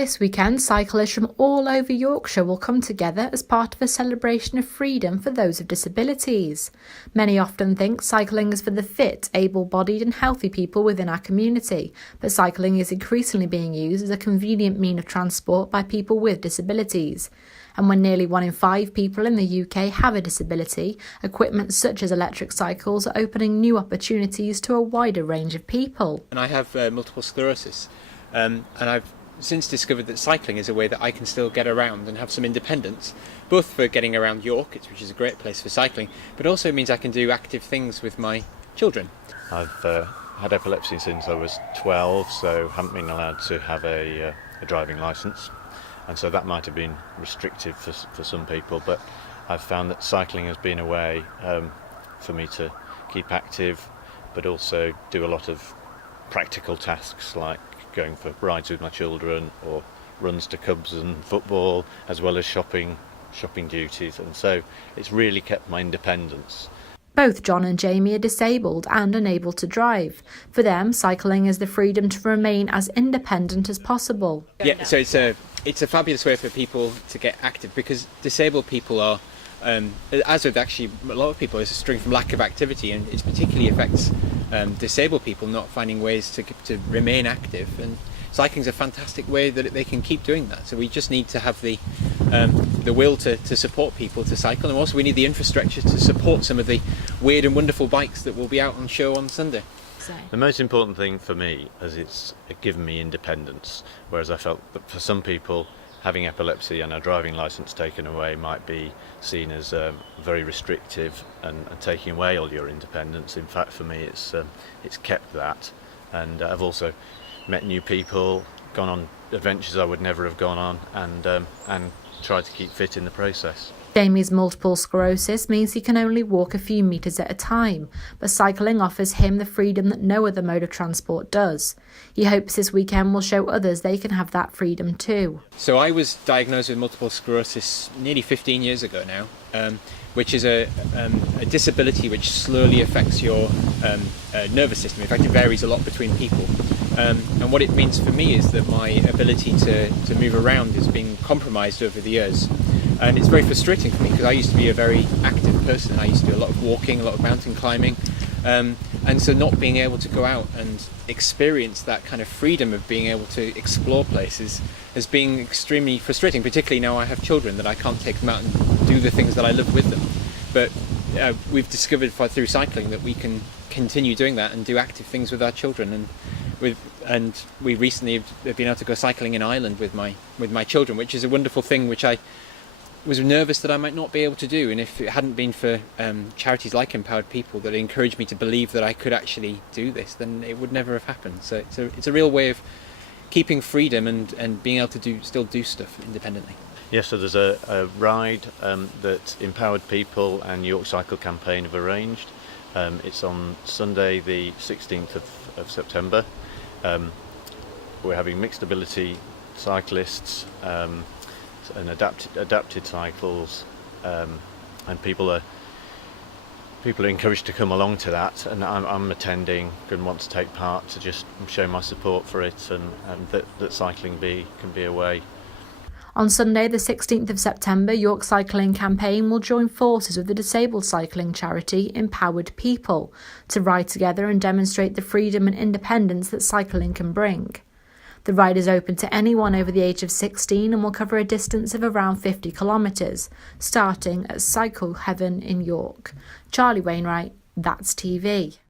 This weekend, cyclists from all over Yorkshire will come together as part of a celebration of freedom for those with disabilities. Many often think cycling is for the fit, able-bodied and healthy people within our community, but cycling is increasingly being used as a convenient mean of transport by people with disabilities. And when nearly 1 in 5 people in the UK have a disability, equipment such as electric cycles are opening new opportunities to a wider range of people. And I have multiple sclerosis, and I've since discovered that cycling is a way that I can still get around and have some independence, both for getting around York, which is a great place for cycling, but also means I can do active things with my children. I've had epilepsy since I was 12, so haven't been allowed to have a driving licence, and so that might have been restrictive for some people, but I've found that cycling has been a way for me to keep active, but also do a lot of practical tasks like going for rides with my children or runs to clubs and football, as well as shopping duties, and so it's really kept my independence. Both John and Jamie are disabled and unable to drive. For them, cycling is the freedom to remain as independent as possible. Yeah, so it's a fabulous way for people to get active, because disabled people are, as with actually a lot of people, it's a string from lack of activity, and it particularly affects disabled people not finding ways to remain active, and cycling is a fantastic way that they can keep doing that. So we just need to have the will to support people to cycle, and also we need the infrastructure to support some of the weird and wonderful bikes that will be out on show on Sunday. The most important thing for me is it's given me independence, whereas I felt that for some people having epilepsy and a driving licence taken away might be seen as very restrictive and taking away all your independence. In fact, for me, it's kept that, and I've also met new people, gone on adventures I would never have gone on, and tried to keep fit in the process. Jamie's multiple sclerosis means he can only walk a few metres at a time, but cycling offers him the freedom that no other mode of transport does. He hopes this weekend will show others they can have that freedom too. So I was diagnosed with multiple sclerosis nearly 15 years ago now, which is a disability which slowly affects your nervous system. In fact, it varies a lot between people. And what it means for me is that my ability to move around has been compromised over the years. And it's very frustrating for me, because I used to be a very active person. I used to do a lot of walking, a lot of mountain climbing. And so not being able to go out and experience that kind of freedom of being able to explore places has been extremely frustrating, particularly now I have children that I can't take them out and do the things that I love with them. But we've discovered through cycling that we can continue doing that and do active things with our children. And we recently have been able to go cycling in Ireland with my children, which is a wonderful thing, which I was nervous that I might not be able to do, and if it hadn't been for charities like Empowered People that encouraged me to believe that I could actually do this, then it would never have happened. So it's a real way of keeping freedom and being able to still do stuff independently. Yes, so there's a ride that Empowered People and York Cycle Campaign have arranged. It's on Sunday the 16th of September. We're having mixed ability cyclists and adapted cycles, and people are encouraged to come along to that, and I'm attending and want to take part to just show my support for it, and that cycling can be a way. On Sunday the 16th of September, York Cycling Campaign will join forces with the disabled cycling charity Empowered People to ride together and demonstrate the freedom and independence that cycling can bring. The ride is open to anyone over the age of 16 and will cover a distance of around 50 kilometres, starting at Cycle Heaven in York. Charlie Wainwright, That's TV.